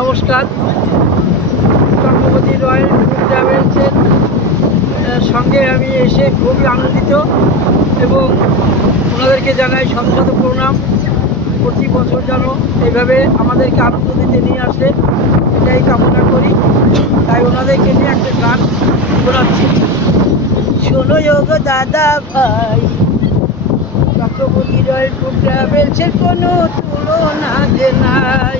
নমস্কার। Chandrapati royal tour ট্রাভেলসের সঙ্গে আমি এসে খুবই আনন্দিত এবং ওনাদেরকে জানাই শত প্রণাম। প্রতি বছর যেন এইভাবে আমাদেরকে আনন্দ দিতে নিয়ে আসে, এটাই কামনা করি। তাই ওনাদেরকে নিয়ে একটা গান শোনাচ্ছি। শোনো যোগ দাদা ভাই চক্রবর্তী রয়্যাল ট্যুর ট্রাভেলসের কোনো তুলনা যে নাই।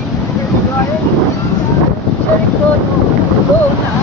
সেই কোনো তুলনা যে নাই